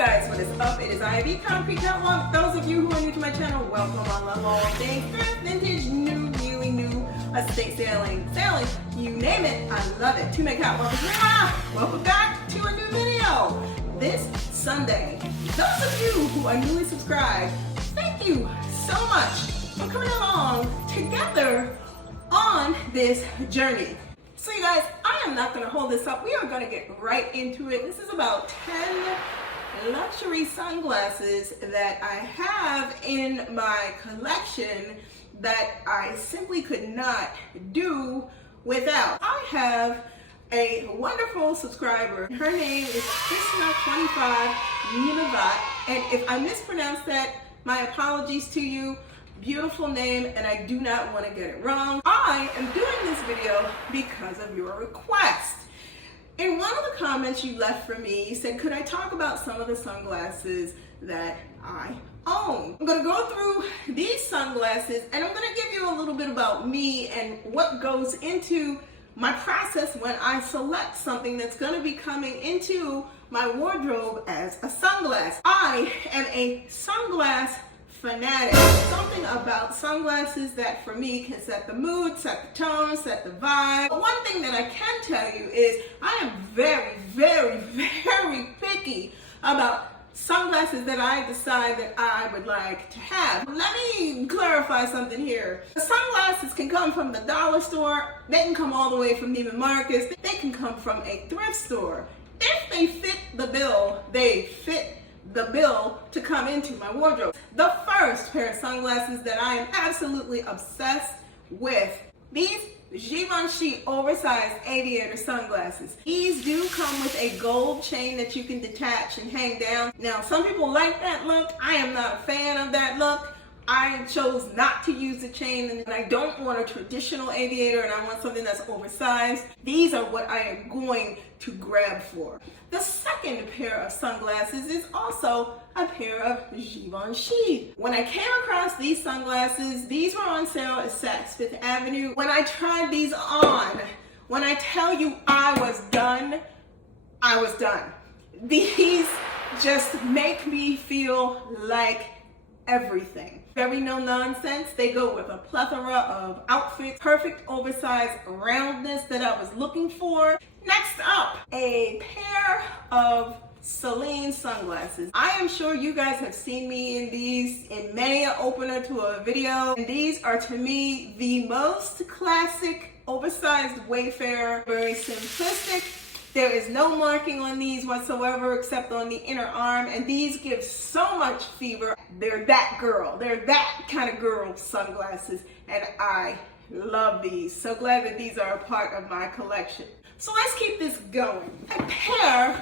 guys, what is up? It is I, the Concrete Catwalk. Those of you who are new to my channel, welcome. I love all things thrift, vintage, new, really new, estate sailing, you name it, I love it. To my catwalkers, welcome back to a new video. This Sunday, those of you who are newly subscribed, thank you so much for coming along together on this journey. So you guys, I am not going to hold this up. We are going to get right into it. This is about 10 luxury sunglasses that I have in my collection that I simply could not do without. I have a wonderful subscriber. Her name is Krishna25 Univat, and if I mispronounce that, my apologies to you. Beautiful name, and I do not want to get it wrong. I am doing this video because of your request. In one of the comments you left for me, you said, could I talk about some of the sunglasses that I own? I'm going to go through these sunglasses, and I'm going to give you a little bit about me and what goes into my process when I select something that's going to be coming into my wardrobe as a sunglass. I am a sunglass fanatic. Something about sunglasses that for me can set the mood, set the tone, set the vibe. But one thing that I can tell you is I am very, very, very picky about sunglasses that I decide that I would like to have. Let me clarify something here. The sunglasses can come from the dollar store, they can come all the way from Neiman Marcus, they can come from a thrift store. If they fit the bill, they fit the bill to come into my wardrobe. The first pair of sunglasses that I am absolutely obsessed with, these Givenchy oversized aviator sunglasses. These do come with a gold chain that you can detach and hang down. Now, some people like that look. I am not a fan of that look. I chose not to use the chain, and I don't want a traditional aviator, and I want something that's oversized. These are what I am going to grab for. The second pair of sunglasses is also a pair of Givenchy. When I came across these sunglasses, these were on sale at Saks Fifth Avenue. When I tried these on, when I tell you I was done, I was done. These just make me feel like everything. Very no nonsense. They go with a plethora of outfits, perfect oversized roundness that I was looking for. Next up, a pair of Celine sunglasses. I am sure you guys have seen me in these in many an opener to a video. And these are to me the most classic oversized Wayfarer, very simplistic. There is no marking on these whatsoever except on the inner arm, and these give so much fever. They're that girl. They're that kind of girl sunglasses, and I love these. So glad that these are a part of my collection. So let's keep this going. A pair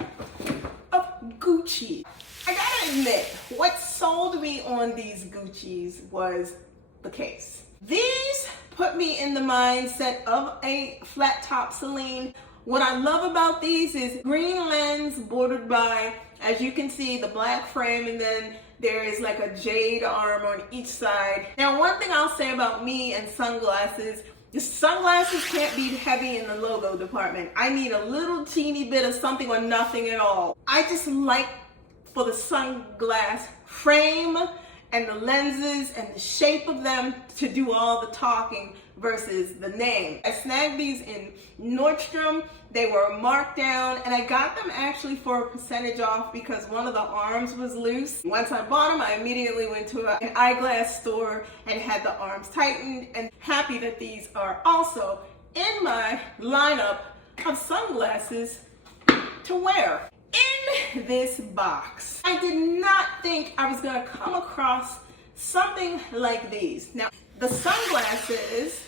of Gucci. I gotta admit, what sold me on these Guccis was the case. These put me in the mindset of a flat top Celine. What I love about these is green lens bordered by, as you can see, the black frame, and then there is like a jade arm on each side. Now, one thing I'll say about me and sunglasses, the sunglasses can't be heavy in the logo department. I need a little teeny bit of something or nothing at all. I just like for the sunglass frame and the lenses and the shape of them to do all the talking versus the name. I snagged these in Nordstrom. They were marked down, and I got them actually for a percentage off because one of the arms was loose. Once I bought them, I immediately went to an eyeglass store and had the arms tightened, and happy that these are also in my lineup of sunglasses to wear. In this box, I did not think I was going to come across something like these. Now, the sunglasses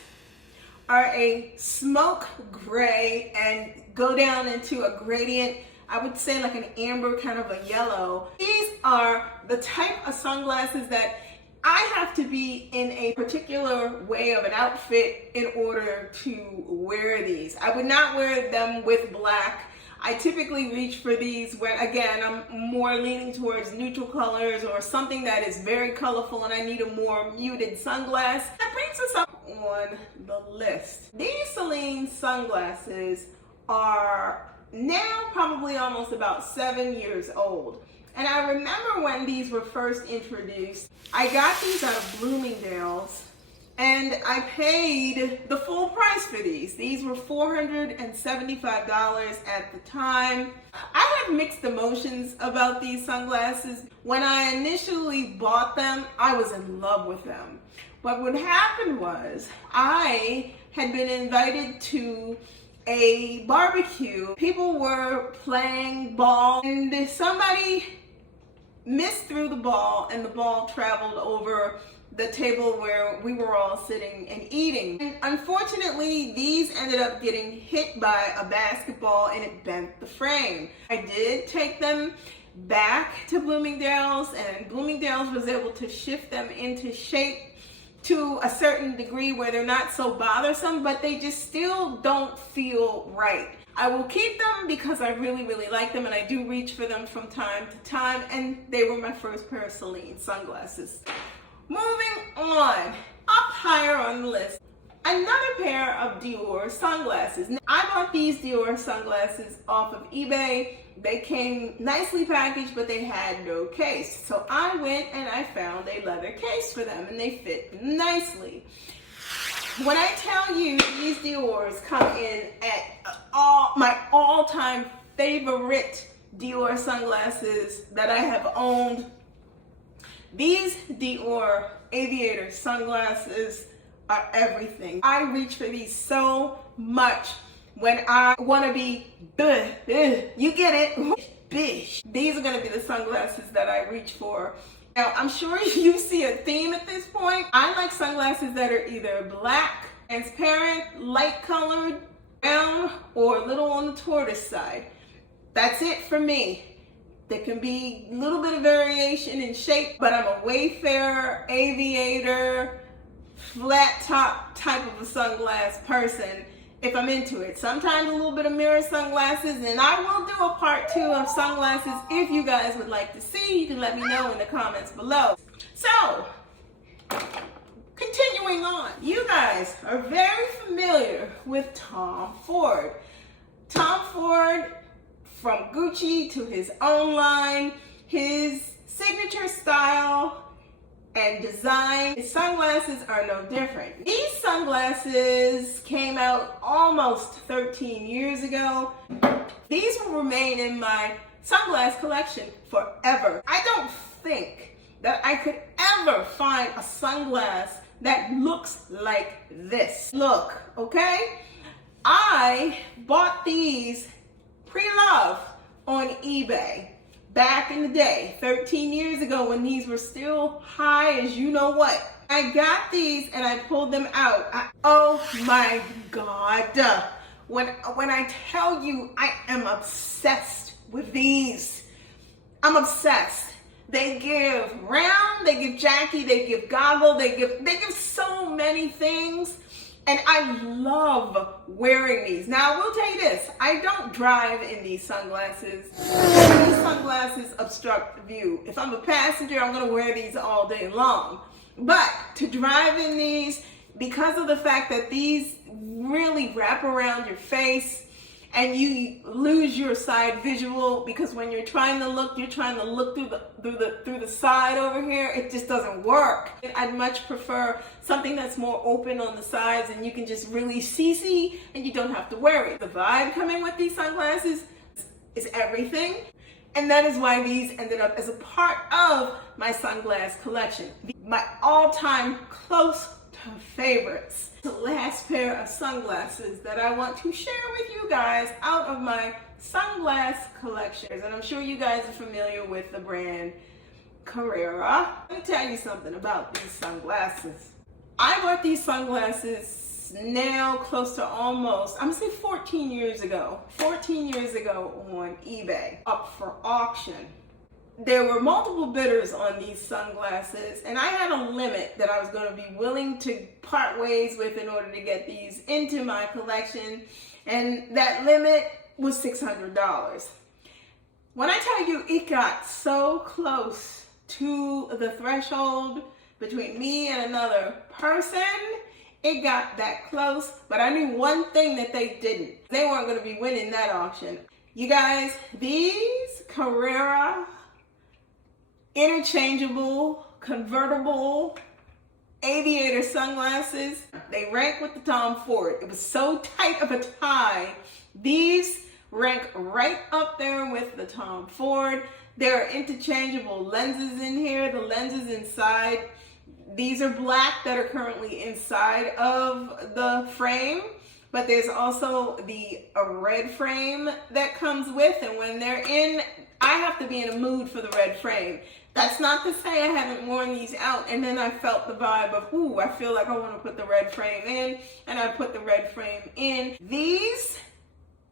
are a smoke gray and go down into a gradient, I would say like an amber, kind of a yellow. These are the type of sunglasses that I have to be in a particular way of an outfit in order to wear these. I would not wear them with black. I typically reach for these when, again, I'm more leaning towards neutral colors or something that is very colorful and I need a more muted sunglass. That brings us up on the list. These Celine sunglasses are now probably almost about 7 years old. And I remember when these were first introduced, I got these out of Bloomingdale's and I paid the full price for these. These were $475 at the time. I have mixed emotions about these sunglasses. When I initially bought them, I was in love with them. But what happened was I had been invited to a barbecue. People were playing ball and somebody missed through the ball and the ball traveled over the table where we were all sitting and eating. And unfortunately, these ended up getting hit by a basketball and it bent the frame. I did take them back to Bloomingdale's and Bloomingdale's was able to shift them into shape to a certain degree where they're not so bothersome, but they just still don't feel right. I will keep them because I really, really like them and I do reach for them from time to time, and they were my first pair of Celine sunglasses. Moving on, up higher on the list, another pair of Dior sunglasses. Now, I bought these Dior sunglasses off of eBay. They came nicely packaged, but they had no case. So I went and I found a leather case for them and they fit nicely. When I tell you these Dior's come in at my all-time favorite Dior sunglasses that I have owned, these Dior aviator sunglasses are everything. I reach for these so much when I want to be, you get it, bish. These are going to be the sunglasses that I reach for. Now, I'm sure you see a theme at this point. I like sunglasses that are either black, transparent, light colored, brown, or a little on the tortoise side. That's it for me. There can be a little bit of variation in shape, but I'm a Wayfarer, aviator, flat top type of a sunglass person if I'm into it. Sometimes a little bit of mirror sunglasses, and I will do a part 2 of sunglasses if you guys would like to see. You can let me know in the comments below. So, continuing on, you guys are very familiar with Tom Ford. Tom Ford, from Gucci to his own line, his signature style and design, his sunglasses are no different. These sunglasses came out almost 13 years ago. These will remain in my sunglass collection forever. I don't think that I could ever find a sunglass that looks like this. Look, okay? I bought these pre-love on eBay back in the day, 13 years ago, when these were still high as you know what. I got these and I pulled them out. Oh my God. When I tell you I am obsessed with these, I'm obsessed. They give round, they give Jackie, they give goggle, they give so many things. And I love wearing these. Now, I will tell you this. I don't drive in these sunglasses. These sunglasses obstruct the view. If I'm a passenger, I'm going to wear these all day long. But to drive in these, because of the fact that these really wrap around your face and you lose your side visual, because when you're trying to look through the side over here, it just doesn't work. I'd much prefer something that's more open on the sides and you can just really see and you don't have to worry. The vibe coming with these sunglasses is everything. And that is why these ended up as a part of my sunglass collection. My all-time close favorites. The last pair of sunglasses that I want to share with you guys out of my sunglass collection. And I'm sure you guys are familiar with the brand Carrera. Let me tell you something about these sunglasses. I bought these sunglasses now close to almost, I'm gonna say 14 years ago. 14 years ago on eBay, up for auction. There were multiple bidders on these sunglasses, and I had a limit that I was going to be willing to part ways with in order to get these into my collection, and that limit was $600. When I tell you it got so close to the threshold between me and another person, it got that close, but I knew one thing that they didn't. They weren't going to be winning that auction. You guys, these Carrera interchangeable, convertible, aviator sunglasses. They rank with the Tom Ford. It was so tight of a tie. These rank right up there with the Tom Ford. There are interchangeable lenses in here. The lenses inside, these are black that are currently inside of the frame, but there's also the red frame that comes with, and when they're in, I have to be in a mood for the red frame. That's not to say I haven't worn these out and then I felt the vibe of, ooh, I feel like I want to put the red frame in, and I put the red frame in. These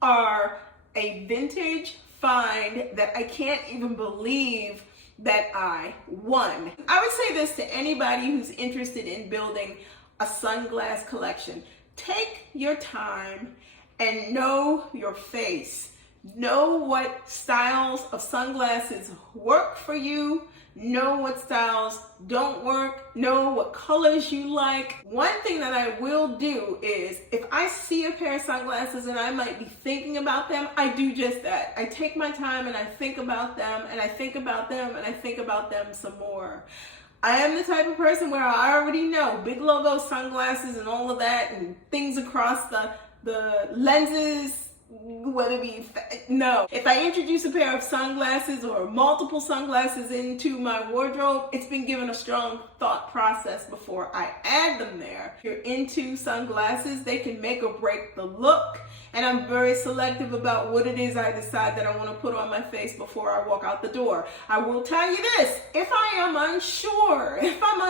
are a vintage find that I can't even believe that I won. I would say this to anybody who's interested in building a sunglass collection. Take your time and know your face. Know what styles of sunglasses work for you. Know what styles don't work. Know what colors you like. One thing that I will do is, if I see a pair of sunglasses and I might be thinking about them, I do just that. I take my time and I think about them, and I think about them, and I think about them some more. I am the type of person where I already know big logo sunglasses and all of that, and things across the lenses, whether it be, no. If I introduce a pair of sunglasses or multiple sunglasses into my wardrobe, it's been given a strong thought process before I add them there. If you're into sunglasses, they can make or break the look, and I'm very selective about what it is I decide that I want to put on my face before I walk out the door. I will tell you this, if I'm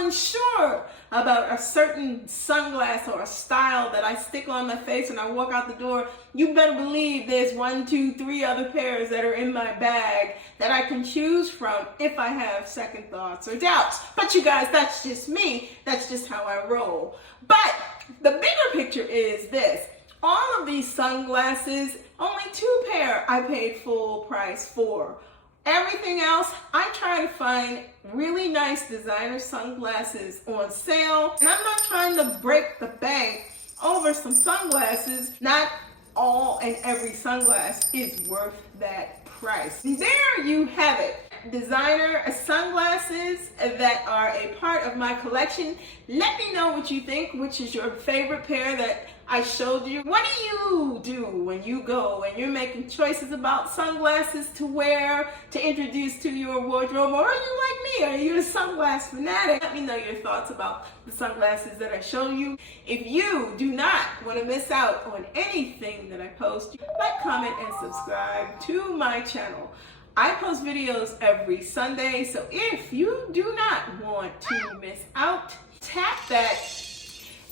unsure about a certain sunglass or a style that I stick on my face and I walk out the door, you better believe there's 1, 2, 3 other pairs that are in my bag that I can choose from if I have second thoughts or doubts. But you guys, that's just me. That's just how I roll. But the bigger picture is this. All of these sunglasses, only 2 pair I paid full price for. Everything else, I try to find really nice designer sunglasses on sale. And I'm not trying to break the bank over some sunglasses. Not all and every sunglass is worth that price. There you have it. Designer sunglasses that are a part of my collection. Let me know what you think. Which is your favorite pair that I showed you? What do you do when you go and you're making choices about sunglasses to wear, to introduce to your wardrobe? Or are you like me? Are you a sunglass fanatic? Let me know your thoughts about the sunglasses that I show you. If you do not want to miss out on anything that I post, like, comment, and subscribe to my channel. I post videos every Sunday, so if you do not want to miss out, tap that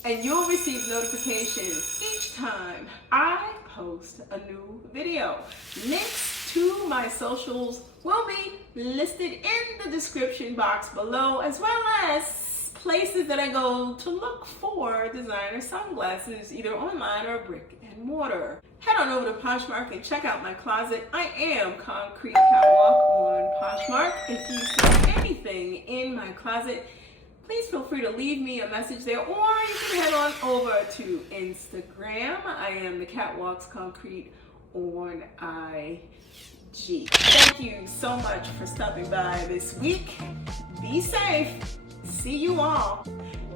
and you'll receive notifications each time I post a new video. Links to my socials will be listed in the description box below, as well as places that I go to look for designer sunglasses, either online or brick and mortar. Head on over to Poshmark and check out my closet. I am Concrete Catwalk on Poshmark. If you see anything in my closet, please feel free to leave me a message there, or you can head on over to Instagram. I am the Catwalks Concrete on IG. Thank you so much for stopping by this week. Be safe. See you all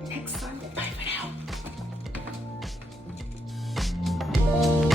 next Sunday. Bye for now.